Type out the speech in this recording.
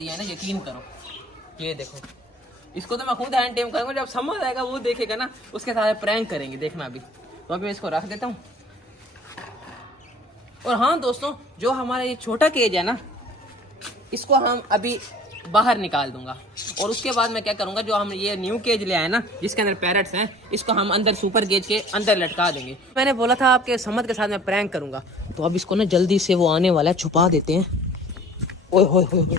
है ना, यकीन करो। ये देखो, इसको तो मैं खुद हैंड टेम करूंगा, जब समझ आएगा वो देखेगा ना, उसके साथ प्रैंक करेंगे, देखना अभी। तो अभी मैं इसको रख देता हूँ। और हाँ दोस्तों, जो हमारा ये छोटा केज है ना, इसको हम अभी बाहर निकाल दूंगा। और उसके बाद मैं क्या करूंगा, जो हम ये न्यू केज ले आए ना, जिसके अंदर पैरट्स हैं, इसको हम अंदर सुपर केज के अंदर लटका देंगे। मैंने बोला था आपके समझ के साथ मैं प्रैंक करूंगा, तो अब इसको ना जल्दी से वो आने वाला है, छुपा देते हैं। ओए होए होए होए,